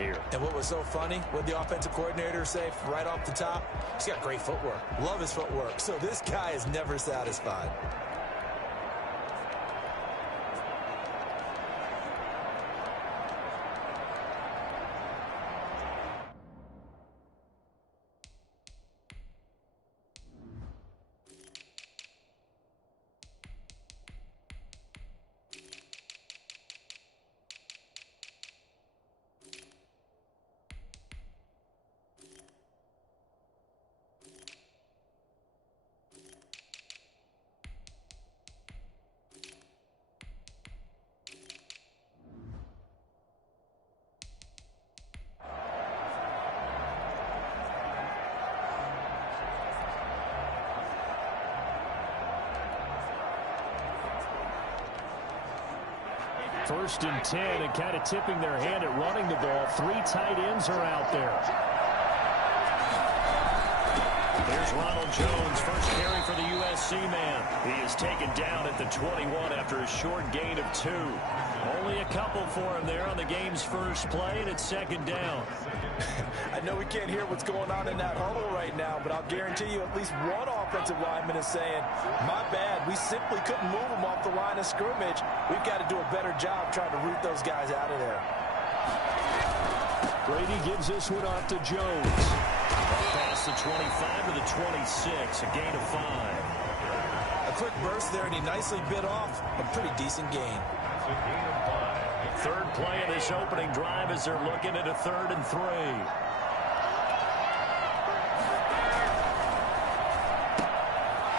here. And what was so funny, what the offensive coordinator say right off the top? He's got great footwork. Love his footwork. So this guy is never satisfied. First and 10, and kind of tipping their hand at running the ball. 3 tight ends are out there. Here's Ronald Jones, first carry for the USC man. He is taken down at the 21 after a short gain of 2. Only a couple for him there on the game's first play, and it's second down. I know we can't hear what's going on in that huddle right now, but I'll guarantee you at least one offensive lineman is saying, my bad, we simply couldn't move them off the line of scrimmage. We've got to do a better job trying to root those guys out of there. Brady gives this one off to Jones. Past the 25 to the 26, a gain of 5. A quick burst there, and he nicely bit off a pretty decent gain. Third play of this opening drive as they're looking at a 3rd and 3.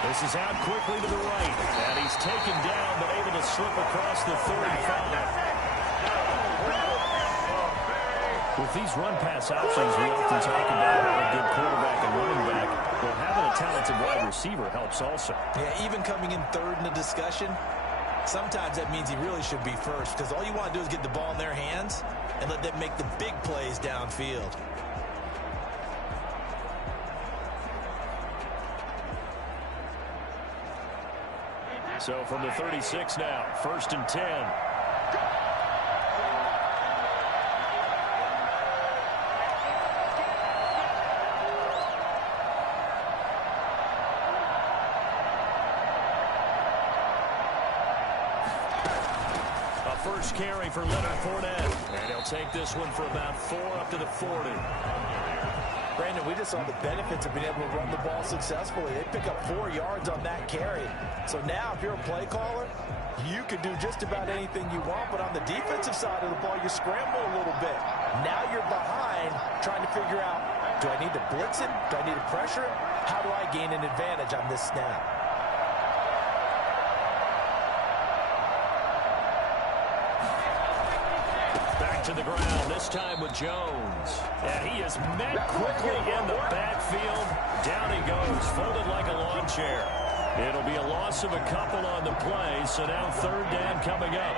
This is out quickly to the right, and he's taken down but able to slip across the 35. With these run-pass options, we often talk about a good quarterback and running back. Well, having a talented wide receiver helps also. Yeah, even coming in 3rd in the discussion, sometimes that means he really should be first, because all you want to do is get the ball in their hands and let them make the big plays downfield. So from the 36 now, 1st and 10. First carry for Leonard Fournette. And he'll take this one for about 4 up to the 40. Brandon, we just saw the benefits of being able to run the ball successfully. They pick up 4 yards on that carry. So now if you're a play caller, you can do just about anything you want. But on the defensive side of the ball, you scramble a little bit. Now you're behind trying to figure out, do I need to blitz him? Do I need to pressure him? How do I gain an advantage on this snap? To the ground, this time with Jones. And he is met quickly in the backfield. Down he goes, folded like a lawn chair. It'll be a loss of a couple on the play, so now 3rd down coming up.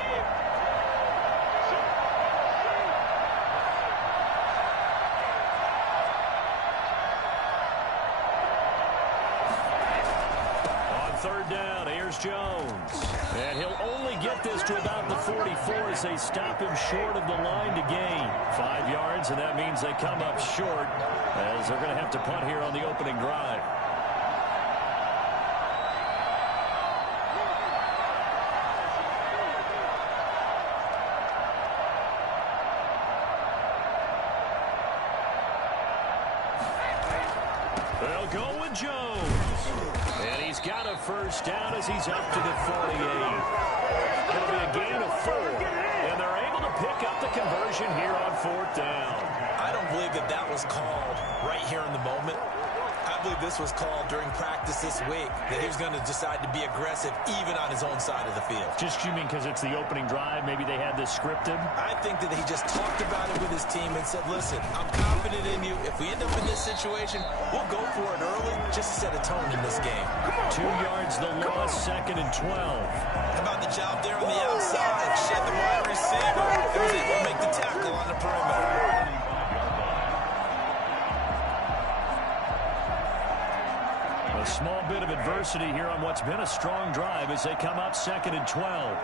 On 3rd down, here's Jones. And he'll only get this to about the 44 as they stop him short of the line to gain. 5 yards, and that means they come up short as they're going to have to punt here on the opening drive. They'll go with Jones. And he's got a first down as he's up to the 48. It'll be a gain of 4. And they're able to pick up the conversion here on 4th down. I don't believe that was called right here in the moment. I believe this was called during practice this week, that he was going to decide to be aggressive even on his own side of the field. Just, you mean because it's the opening drive? Maybe they had this scripted? I think that he just talked about it with his team and said, listen, I'm confident in you. If we end up in this situation, we'll go for it early just to set a tone in this game. 2 yards the loss, 2nd and 12. How about the job there on the outside? Shed the wide receiver. It was able to make the tackle on the perimeter. A small bit of adversity here on what's been a strong drive as they come up 2nd and 12.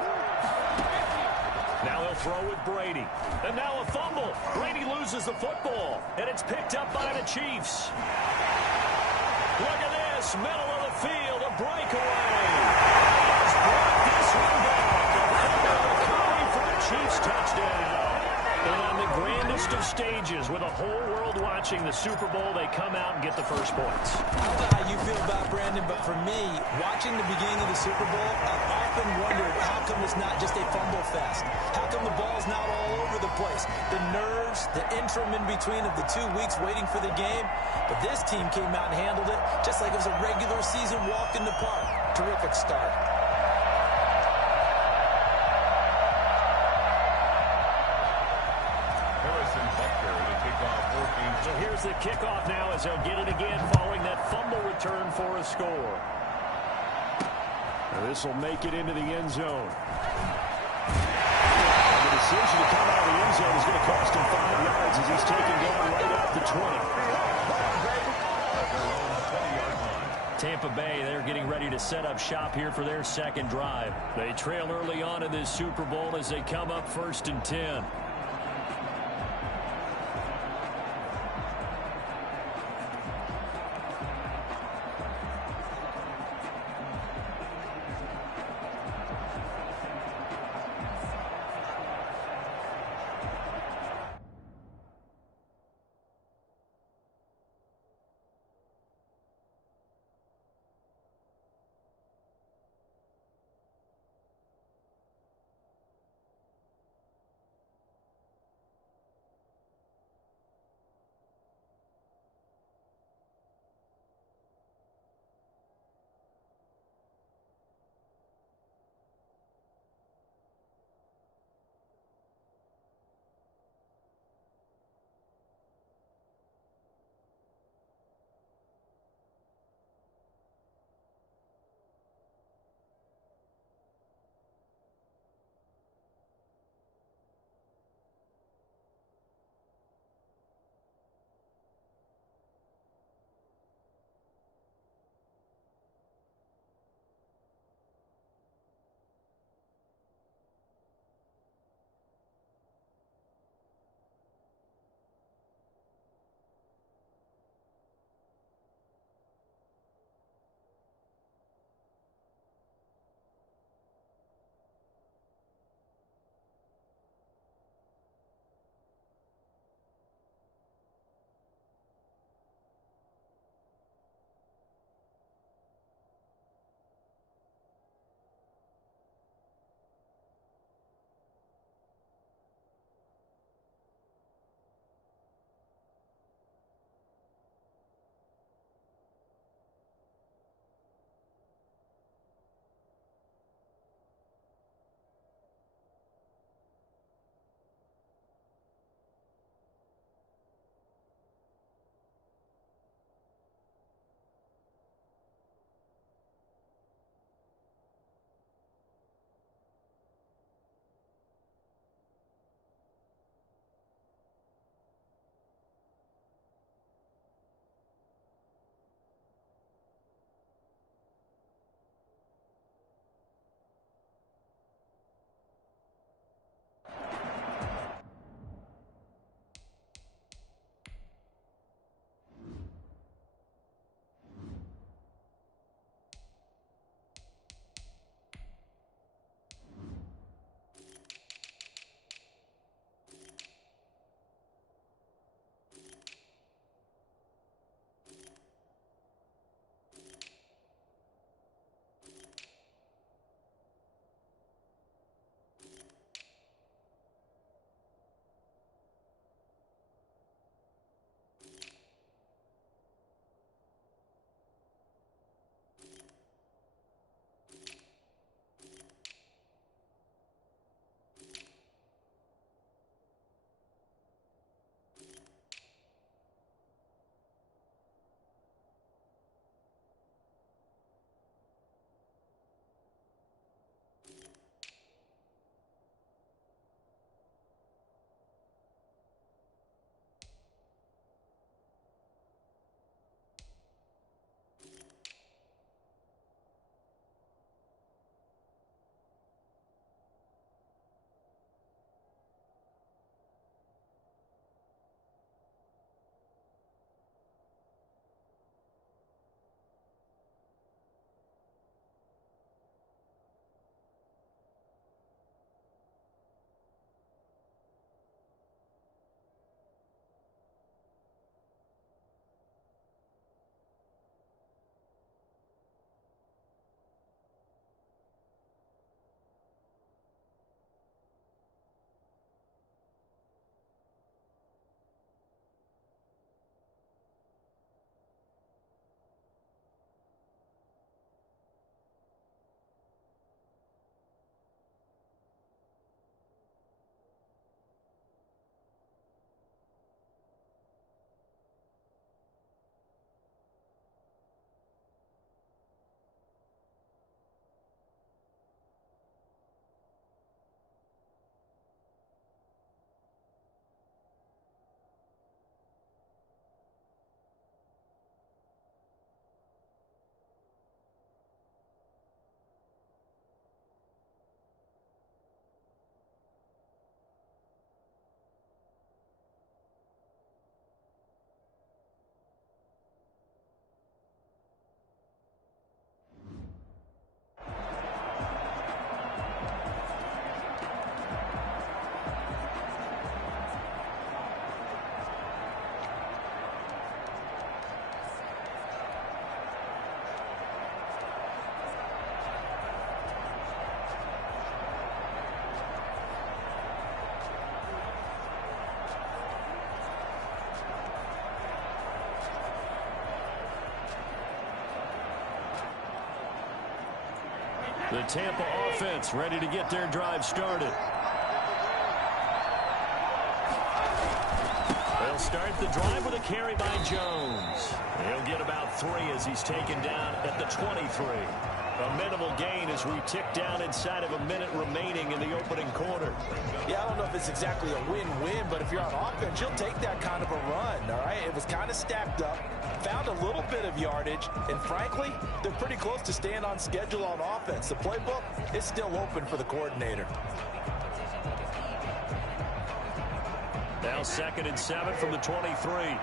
Now he'll throw with Brady. And now a fumble. Brady loses the football, and it's picked up by the Chiefs. Look at this, middle of the field, a breakaway. He has brought this one back. Curry for a Chiefs touchdown. And on the grandest of stages, with a whole world watching the Super Bowl, they come out and get the first points. I don't know how you feel about Brandon, but for me, watching the beginning of the Super Bowl, I've often wondered how come it's not just a fumble fest? How come the ball's not all over the place? The nerves, the interim in between of the 2 weeks waiting for the game. But this team came out and handled it just like it was a regular season walk in the park. Terrific start. So here's the kickoff now as they'll get it again following that fumble return for a score. This will make it into the end zone. And the decision to come out of the end zone is going to cost him 5 yards as he's taken down right at the 20. Tampa Bay, they're getting ready to set up shop here for their second drive. They trail early on in this Super Bowl as they come up 1st and 10. The Tampa offense ready to get their drive started. They'll start the drive with a carry by Jones. He'll get about 3 as he's taken down at the 23. A minimal gain as we tick down inside of a minute remaining in the opening quarter. Yeah, I don't know if it's exactly a win-win, but if you're on offense, you'll take that kind of a run, all right? It was kind of stacked up, found a little bit of yardage, and frankly, they're pretty close to staying on schedule on offense. The playbook is still open for the coordinator. Now 2nd and 7 from the 23.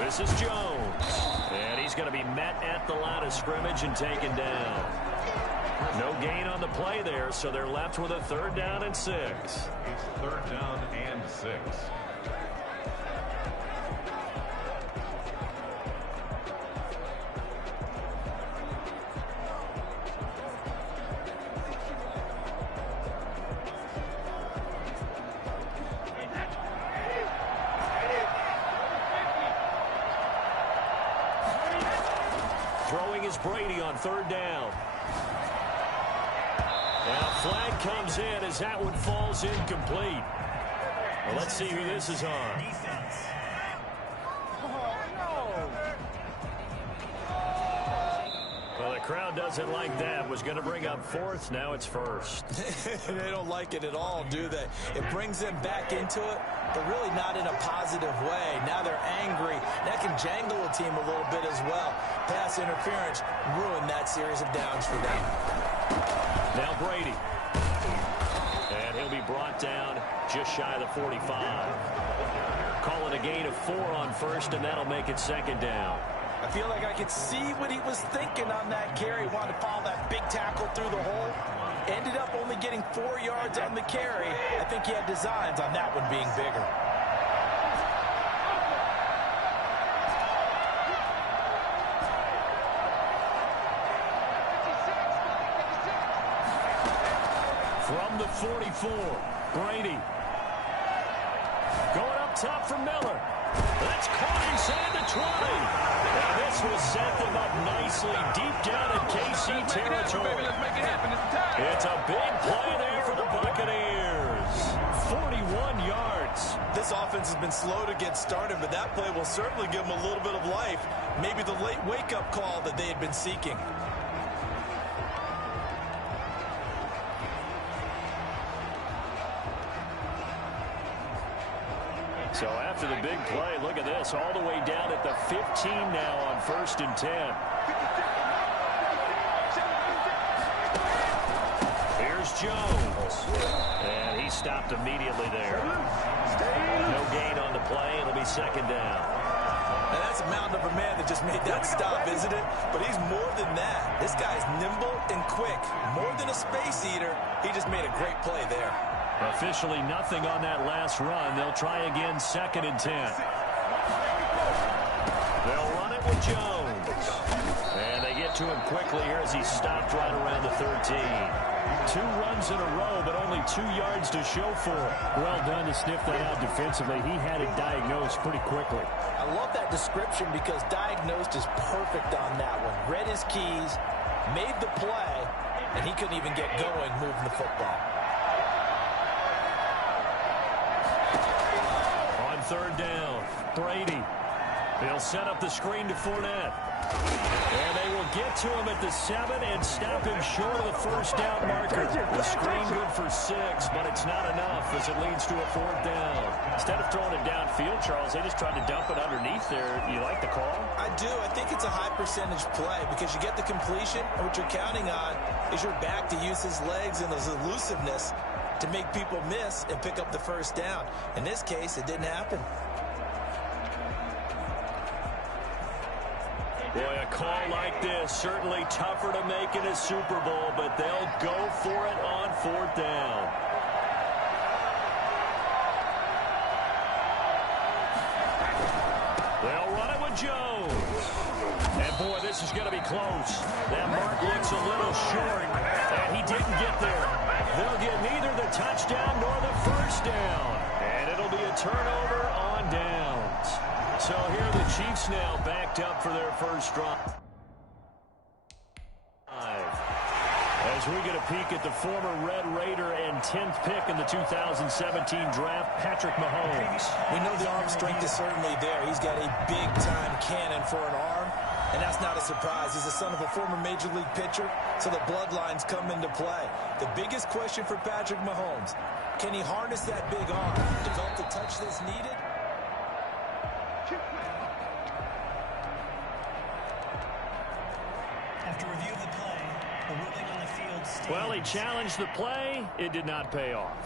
This is Jones, and he's going to be met at the line of scrimmage and taken down. No gain on the play there, so they're left with a 3rd down and 6. 3rd down and 6. Throwing is Brady on 3rd down. And a flag comes in as that one falls incomplete. Well, let's see who this is on. Well, the crowd doesn't like that. Was going to bring up 4th. Now it's 1st. They don't like it at all, do they? It brings them back into it, but really not in a positive way. Now they're angry. That can jangle a team a little bit as well. Pass interference ruined that series of downs for them. Now Brady. And he'll be brought down just shy of the 45. Call it a gain of 4 on 1st, and that'll make it 2nd down. I feel like I could see what he was thinking on that carry. He wanted to follow that big tackle through the hole. Ended up only getting 4 yards on the carry. I think he had designs on that one being bigger. From the 44, Brady. Going up top for Miller. That's caught inside the 20. And this will set them up nicely deep down in KC territory. It's a big play there for the Buccaneers. 41 yards. This offense has been slow to get started, but that play will certainly give them a little bit of life. Maybe the late wake-up call that they had been seeking. So after the big play, look at this, all the way down at the 15 now on 1st and 10. Here's Jones. And he stopped immediately there. No gain on the play. It'll be 2nd down. And that's a mountain of a man that just made that stop, isn't it? But he's more than that. This guy's nimble and quick. More than a space eater. He just made a great play there. Officially nothing on that last run. They'll try again 2nd and 10. They'll run it with Jones. And they get to him quickly here as he stopped right around the 13. 2 runs in a row, but only 2 yards to show for it. Well done to sniff that out defensively. He had it diagnosed pretty quickly. I love that description because diagnosed is perfect on that one. Read his keys, made the play, and he couldn't even get going moving the football. On 3rd down, Brady. He'll set up the screen to Fournette. And they will get to him at the 7 and stop him short of the 1st down marker. The screen good for 6, but it's not enough as it leads to a 4th down. Instead of throwing it downfield, Charles, they just tried to dump it underneath there. You like the call? I do. I think it's a high percentage play because you get the completion, and what you're counting on is your back to use his legs and his elusiveness to make people miss and pick up the 1st down. In this case, it didn't happen. Boy, a call like this, certainly tougher to make in a Super Bowl, but they'll go for it on 4th down. They'll run it with Jones. And boy, this is going to be close. That mark looks a little short, and he didn't get there. They'll get neither the touchdown nor the 1st down. And it'll be a turnover on on downs. So here are the Chiefs now backed up for their first drive. As we get a peek at the former Red Raider and 10th pick in the 2017 draft, Patrick Mahomes. We know the arm strength is certainly there. He's got a big-time cannon for an arm, and that's not a surprise. He's the son of a former Major League pitcher, so the bloodlines come into play. The biggest question for Patrick Mahomes, can he harness that big arm, develop the touch that's needed? After review of the play, the ruling on the field stands. Well, he challenged the play. It did not pay off.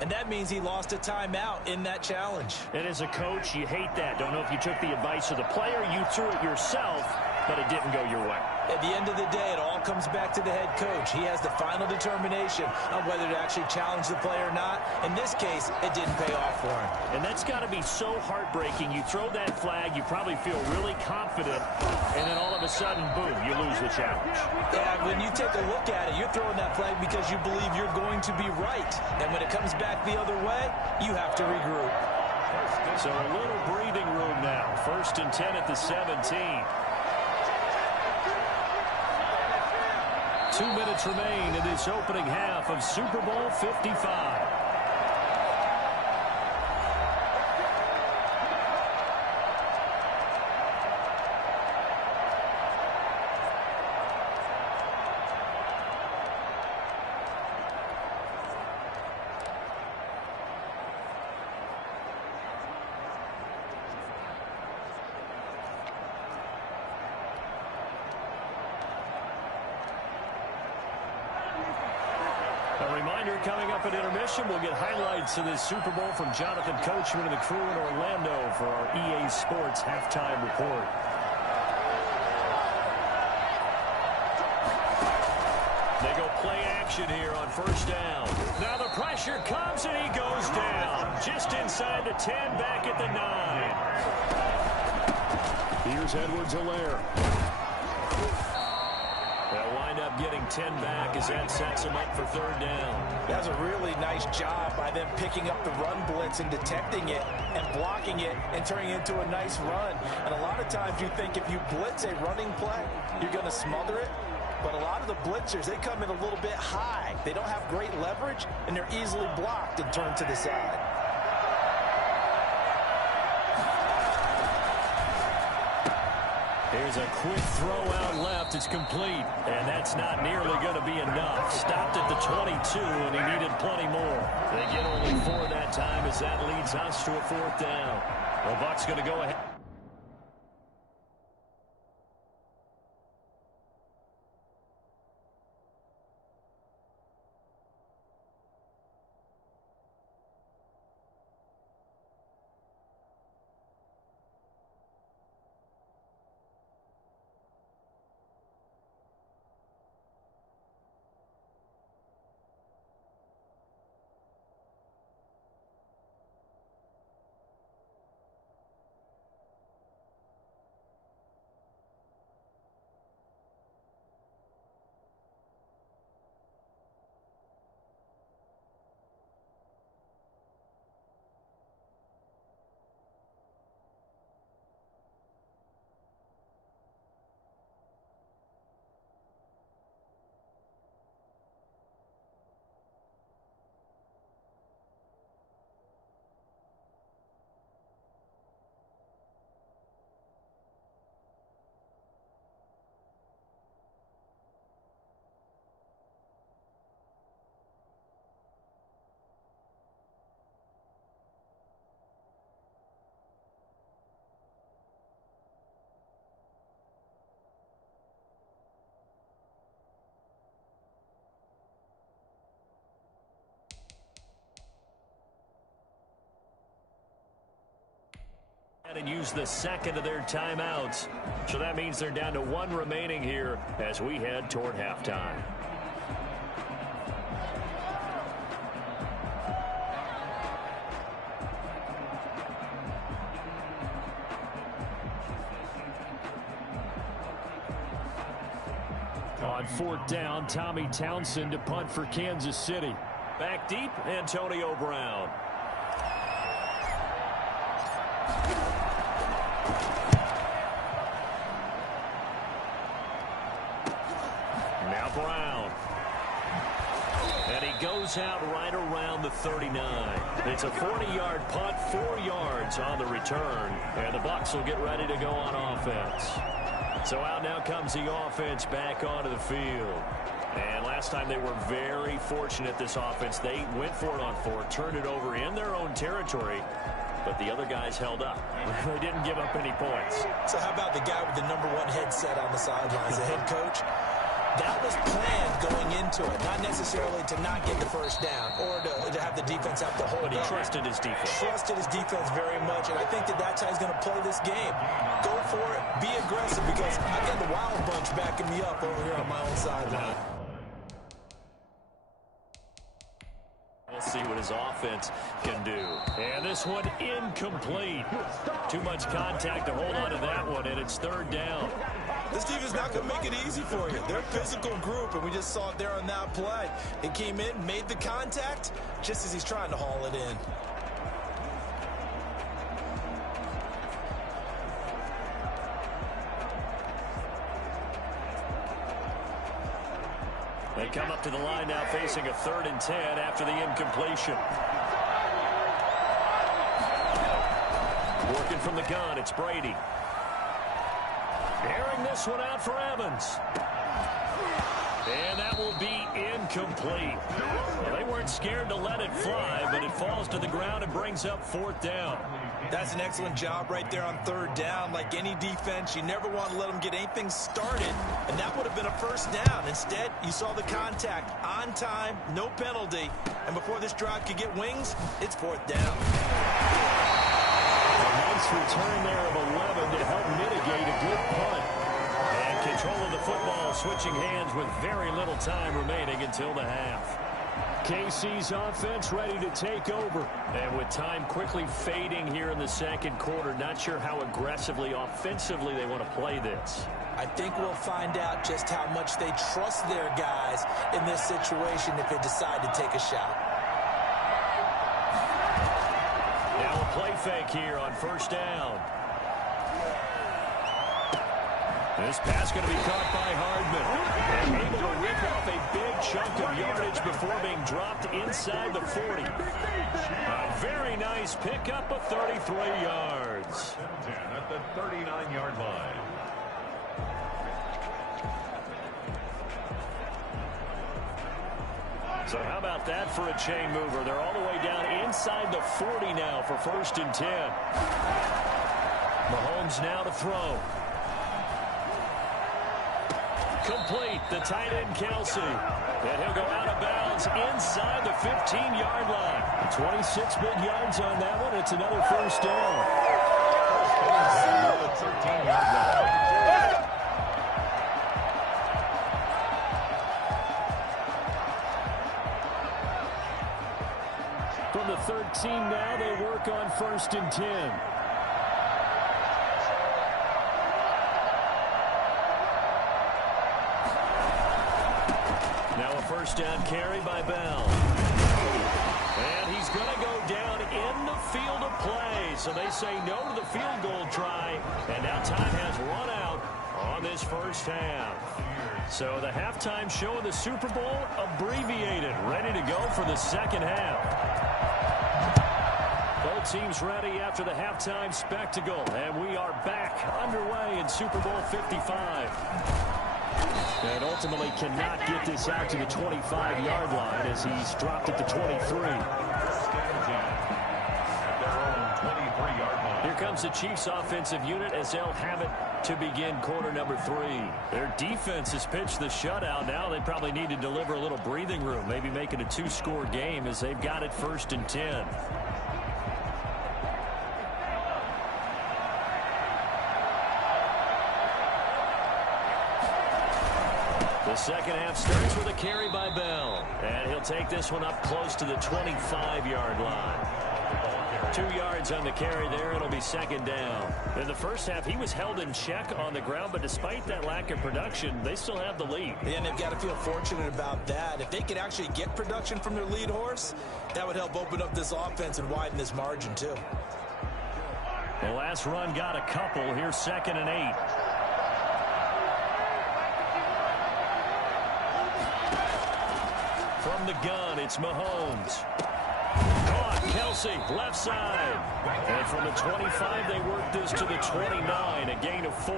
And that means he lost a timeout in that challenge. And as a coach, you hate that. Don't know if you took the advice of the player, you threw it yourself, but it didn't go your way. At the end of the day, it all comes back to the head coach. He has the final determination on whether to actually challenge the play or not. In this case, it didn't pay off for him. And that's got to be so heartbreaking. You throw that flag, you probably feel really confident, and then all of a sudden, boom, you lose the challenge. Yeah, when you take a look at it, you're throwing that flag because you believe you're going to be right. And when it comes back the other way, you have to regroup. So a little breathing room now. 1st and 10 at the 17. 2 minutes remain in this opening half of Super Bowl 55. A reminder coming up at intermission, we'll get highlights of this Super Bowl from Jonathan Coachman and the crew in Orlando for our EA Sports halftime report. They go play action here on 1st down. Now the pressure comes and he goes down. Just inside the 10, back at the 9. Here's Edwards-Helaire. They'll wind up getting 10 back as that sets them up for 3rd down. That's a really nice job by them picking up the run blitz and detecting it and blocking it and turning it into a nice run. And a lot of times you think if you blitz a running play, you're going to smother it. But a lot of the blitzers, they come in a little bit high. They don't have great leverage, and they're easily blocked and turned to the side. Here's a quick throw out left. It's complete. And that's not nearly going to be enough. Stopped at the 22, and he needed plenty more. They get only 4 that time as that leads us to a 4th down. The Bucs going to go ahead. And use the second of their timeouts. So that means they're down to 1 remaining here as we head toward halftime. On 4th down, Tommy Townsend to punt for Kansas City. Back deep, Antonio Brown. Now Brown. And he goes out right around the 39. It's a 40-yard punt, 4 yards on the return. And the Bucs will get ready to go on offense. So out now comes the offense back onto the field. And last time they were very fortunate, this offense. They went for it on 4, turned it over in their own territory, but the other guys held up. They didn't give up any points. So how about the guy with the #1 headset on the sidelines, the head coach? That was planned going into it, not necessarily to not get the first down or to have the defense have to hold But he up. trusted his defense. Trusted his defense very much, and I think that's how he's going to play this game. Go for it, be aggressive, because I got the Wild Bunch backing me up over here on my own sideline. We'll see what his offense can do. And this one incomplete. Too much contact to hold on to that one, and it's 3rd down. This defense not going to make it easy for you. They're a physical group, and we just saw it there on that play. It came in, made the contact, just as he's trying to haul it in. They come up to the line now facing a 3rd and 10 after the incompletion. Working from the gun, it's Brady. Airing this one out for Evans. And that will be incomplete. Well, they weren't scared to let it fly, but it falls to the ground and brings up 4th down. That's an excellent job right there on 3rd down. Like any defense, you never want to let them get anything started, and that would have been a 1st down. Instead, you saw the contact on time, no penalty, and before this drive could get wings, it's 4th down. A nice return there of 11 to help mitigate a good punt. And control of the football switching hands with very little time remaining until the half. KC's offense ready to take over. And with time quickly fading here in the 2nd quarter, not sure how aggressively, offensively they want to play this. I think we'll find out just how much they trust their guys in this situation if they decide to take a shot. Now a play fake here on 1st down. This pass going to be caught by Hardman. And able to rip off a big chunk of yardage before being dropped inside the 40. A very nice pickup of 33 yards. At the 39-yard line. So how about that for a chain mover? They're all the way down inside the 40 now for 1st and 10. Mahomes now to throw. Complete, the tight end Kelsey. And he'll go out of bounds inside the 15-yard line. 26 big yards on that one. It's another 1st down. 13-yard line. From the 13 now, they work on 1st and 10. Now a 1st down carry by Bell. And he's going to go down in the field of play. So they say no to the field goal try. And now time has run out on this 1st half. So the halftime show of the Super Bowl abbreviated, ready to go for the 2nd half. Both teams ready after the halftime spectacle, and we are back underway in Super Bowl 55. And ultimately cannot get this out to the 25-yard line as he's dropped it to 23. Here comes the Chiefs offensive unit as they'll have it to begin quarter number 3. Their defense has pitched the shutout. Now they probably need to deliver a little breathing room, maybe make it a 2-score game as they've got it 1st and 10. The 2nd half starts with a carry by Bell. And he'll take this one up close to the 25-yard line. 2 yards on the carry there. It'll be 2nd down. In the 1st half, he was held in check on the ground, but despite that lack of production, they still have the lead. And they've got to feel fortunate about that. If they could actually get production from their lead horse, that would help open up this offense and widen this margin, too. The last run got a couple. Here's 2nd and 8. From the gun, it's Mahomes. Caught, Kelsey, left side. And from the 25, they work this to the 29, a gain of 4.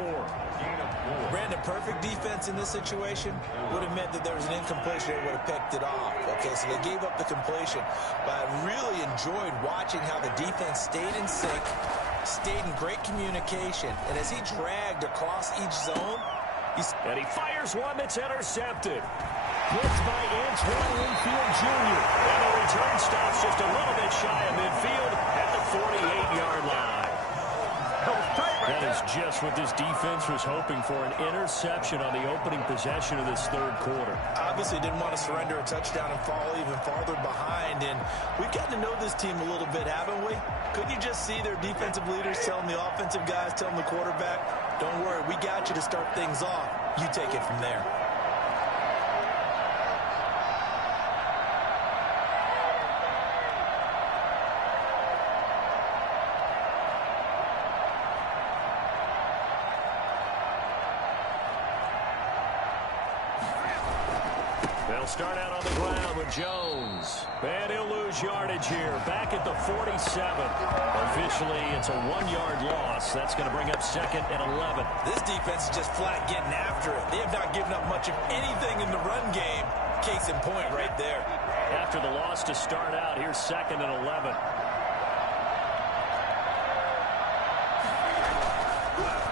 Brandon, perfect defense in this situation would have meant that there was an incompletion. They would have picked it off. Okay, so they gave up the completion. But I really enjoyed watching how the defense stayed in sync, stayed in great communication. And as he dragged across each zone, and he fires one that's intercepted. Blitzed by Antoine Winfield Jr. And the return stops just a little bit shy of midfield at the 48-yard line. That is just what this defense was hoping for, an interception on the opening possession of this third quarter. Obviously didn't want to surrender a touchdown and fall even farther behind. And we've gotten to know this team a little bit, haven't we? Couldn't you just see their defensive leaders telling the offensive guys, telling the quarterback, don't worry, we got you to start things off. You take it from there. They'll start out on the ground with Jones. And he'll lose yardage here. Back at the 47. Officially, it's a 1-yard loss. That's going to bring up 2nd and 11. This defense is just flat getting after it. They have not given up much of anything in the run game. Case in point right there. After the loss to start out, here's 2nd and 11.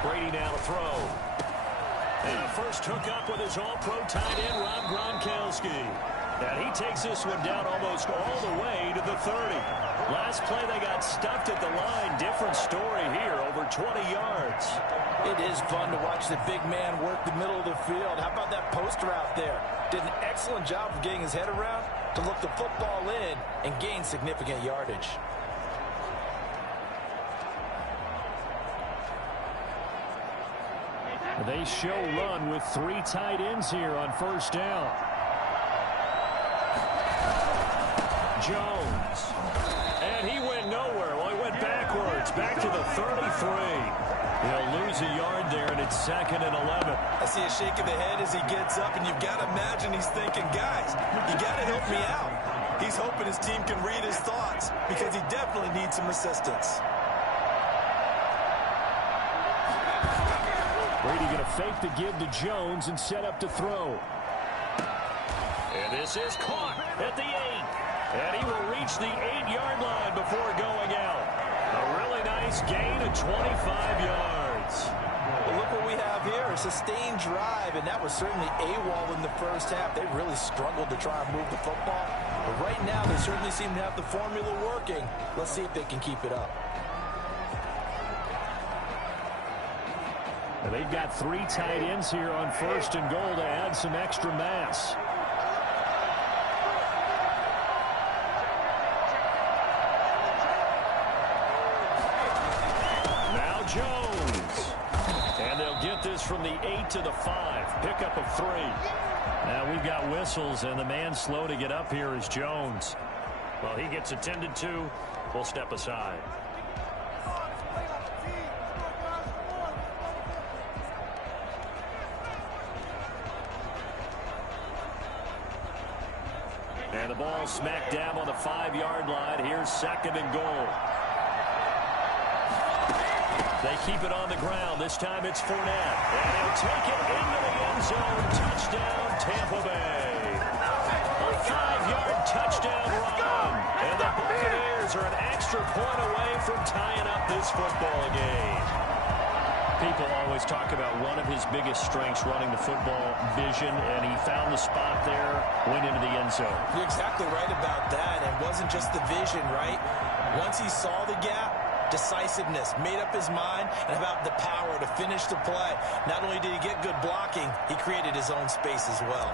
Brady now to throw. And a first hookup with his all-pro tight end, Rob Gronkowski. And he takes this one down almost all the way to the 30. Last play, they got stuffed at the line. Different story here, over 20 yards. It is fun to watch the big man work the middle of the field. How about that post route there? Did an excellent job of getting his head around to look the football in and gain significant yardage. They show run with 3 tight ends here on first down. Jones. And he went nowhere. Well, he went backwards. Back to the 33. He'll lose a yard there, and it's 2nd and 11. I see a shake of the head as he gets up, and you've got to imagine he's thinking, guys, you got to help me out. He's hoping his team can read his thoughts because he definitely needs some assistance. Brady going to fake the give to Jones and set up to throw. And this is caught at the 8. And he will reach the 8-yard line before going out. A really nice gain of 25 yards. Well, look what we have here, a sustained drive, and that was certainly AWOL in the first half. They really struggled to try and move the football. But right now, they certainly seem to have the formula working. Let's see if they can keep it up. And they've got 3 tight ends here on first and goal to add some extra mass. Now Jones. And they'll get this from the 8 to the 5. Pickup of 3. Now we've got whistles, and the man slow to get up here is Jones. Well, he gets attended to. We'll step aside. And the ball smack dab on the 5-yard line. Here's 2nd and goal. They keep it on the ground. This time it's Fournette. And he'll take it into the end zone. Touchdown, Tampa Bay. A 5-yard touchdown run. And the Buccaneers are an extra point away from tying up this football game. People always talk about one of his biggest strengths running the football, vision, and he found the spot there, went into the end zone. You're exactly right about that. It wasn't just the vision, right? Once he saw the gap, decisiveness, made up his mind, and about the power to finish the play. Not only did he get good blocking, he created his own space as well.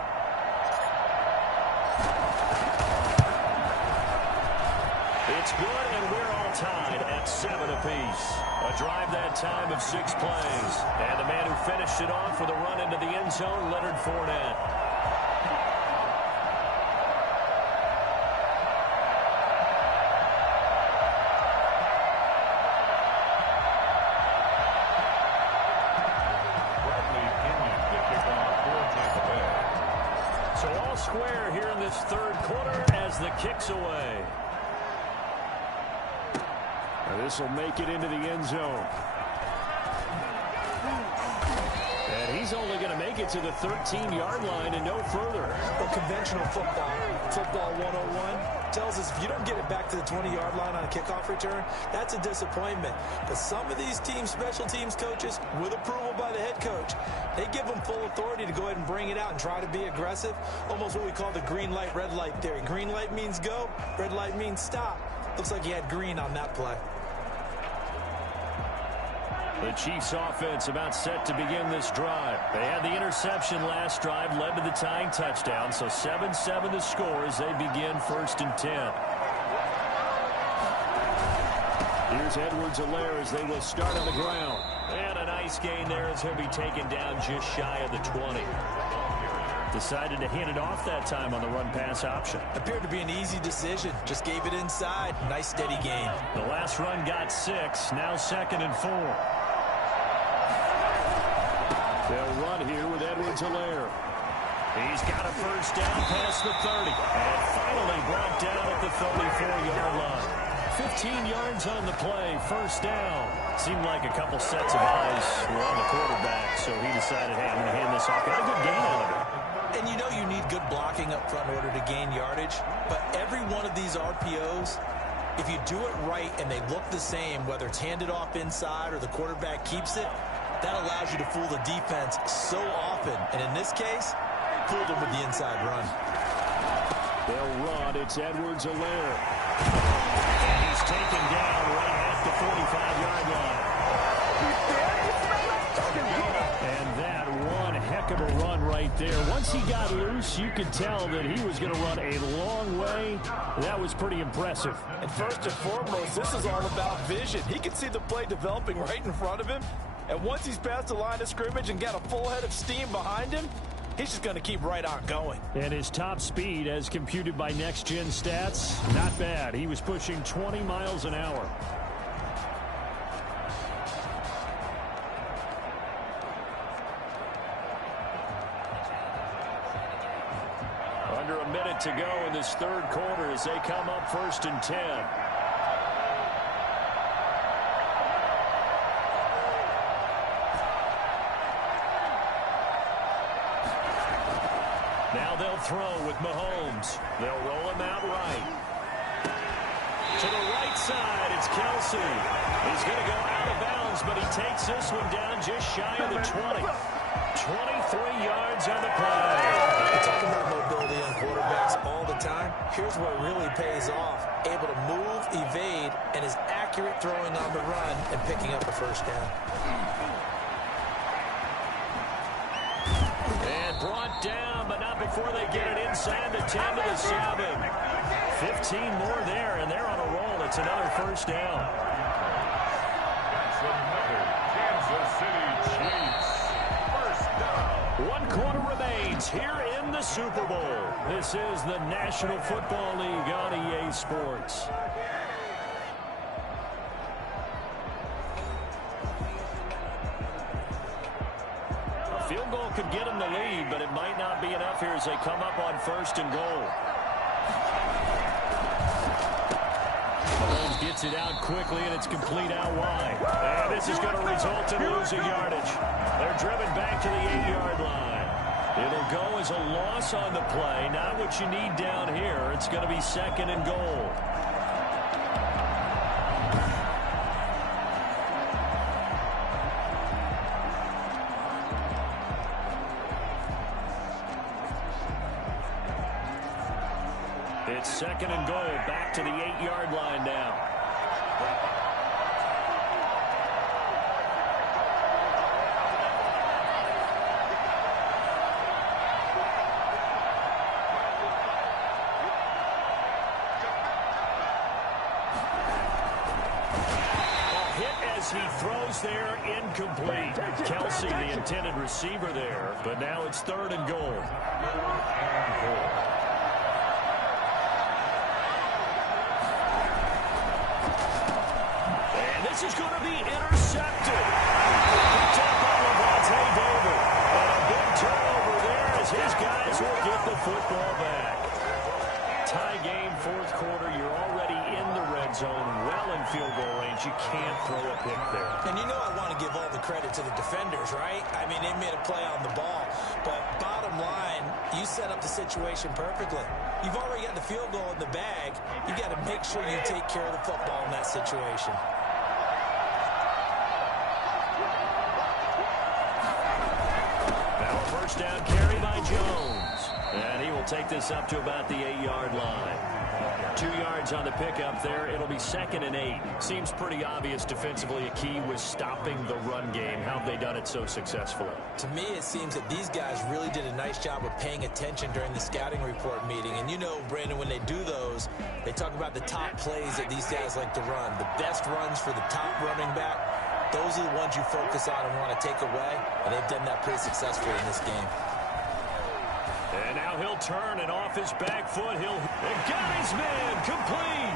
It's good, and we're all tied at 7 apiece. A drive that time of 6 plays. And the man who finished it off with a run into the end zone, Leonard Fournette. in this third quarter as the kick's away. This will make it into the end zone. And he's only going to make it to the 13-yard line and no further. Well, conventional football 101 tells us if you don't get it back to the 20-yard line on a kickoff return, that's a disappointment. But some of these teams, special teams coaches, with approval by the head coach, they give them full authority to go ahead and bring it out and try to be aggressive. Almost what we call the green light, red light theory. Green light means go, red light means stop. Looks like he had green on that play. The Chiefs offense about set to begin this drive. They had the interception last drive, led to the tying touchdown, so 7-7 the score as they begin 1st and 10. Here's Edwards-Helaire as they will start on the ground. And a nice gain there as he'll be taken down just shy of the 20. Decided to hand it off that time on the run-pass option. Appeared to be an easy decision. Just gave it inside. Nice steady gain. The last run got 6. Now 2nd and 4. They'll run here with Edwards-Helaire. He's got a first down past the 30. And finally brought down at the 34-yard line. 15 yards on the play, first down. Seemed like a couple sets of eyes were on the quarterback, so he decided, hey, I'm going to hand this off. Got a good gain out of it. And you know you need good blocking up front in order to gain yardage. But every one of these RPOs, if you do it right and they look the same, whether it's handed off inside or the quarterback keeps it, that allows you to fool the defense so often. And in this case, fooled them with the inside run. They'll run. It's Edwards-Helaire. And he's taken down right at the 45-yard line. And that one heck of a run right there. Once he got loose, you could tell that he was going to run a long way. That was pretty impressive. And first and foremost, this is all about vision. He can see the play developing right in front of him. And once he's past the line of scrimmage and got a full head of steam behind him, he's just going to keep right on going. And his top speed, as computed by Next Gen Stats, not bad. He was pushing 20 miles an hour. Under a minute to go in this third quarter as they come up 1st and 10. Now they'll throw with Mahomes. They'll roll him out right. To the right side, it's Kelsey. He's going to go out of bounds, but he takes this one down just shy of the 20. 23 yards on the play. We talk about mobility on quarterbacks all the time. Here's what really pays off. Able to move, evade, and is accurate throwing on the run and picking up a first down. And brought down, but not before they get it inside the 10 to the 7. 15 more there, and they're on a roll. It's another first down. That's another Kansas City Chiefs first down. 1 quarter remains here in the Super Bowl. This is the National Football League on EA Sports. A field goal could get them the lead, but it might not be enough here as they come up on 1st and goal. Mahomes gets it out quickly, and it's complete out wide. And this is going to result in losing yardage. They're driven back to the 8-yard line. It'll go as a loss on the play. Not what you need down here. It's going to be 2nd and goal. It's 2nd and goal, back to the 8-yard line now. A hit as he throws there, incomplete. Kelsey, the intended receiver there, but now it's 3rd and goal. This is going to be intercepted. Picked up by Levante David. And a big turnover there as his guys will get the football back. fourth quarter. You're already in the red zone, well in field goal range. You can't throw a pick there. And you know I want to give all the credit to the defenders, right? I mean, they made a play on the ball. But bottom line, you set up the situation perfectly. You've already got the field goal in the bag. You got to make sure you take care of the football in that situation. Now a first down carry by Jones. And he will take this up to about the 8-yard line. 2 yards on the pickup there. It'll be 2nd and 8. Seems pretty obvious defensively a key was stopping the run game. How have they done it so successfully? To me, it seems that these guys really did a nice job of paying attention during the scouting report meeting. And you know, Brandon, when they do those, they talk about the top plays that these guys like to run. The best runs for the top running back. Those are the ones you focus on and want to take away. And they've done that pretty successfully in this game. And now he'll turn, and off his back foot, he'll got his man complete.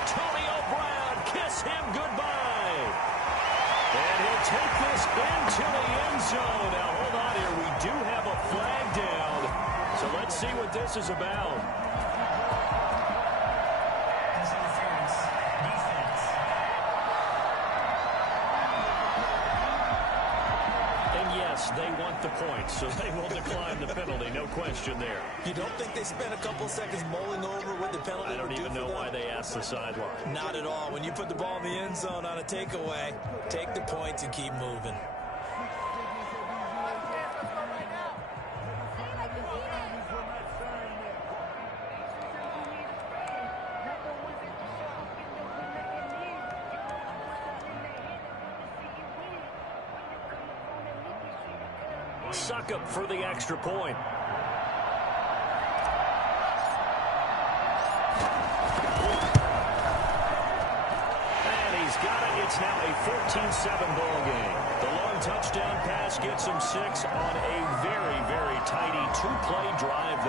Antonio Brown, kiss him goodbye. And he'll take this into the end zone. Now, hold on here. We do have a flag down. So let's see what this is about. Pass interference. Defense. And yes, they want the points, so they will decline the penalty. No question there. You don't think they spent a couple seconds mulling over what the penalty I don't would do even for know them? why they asked the sideline. Not at all. When you put the ball in the end zone on a takeaway, take the points and keep moving. Suck up for the extra point. And he's got it. It's now a 14-7 ball game. The long touchdown pass gets him 6 on a very, very tidy 2-play drive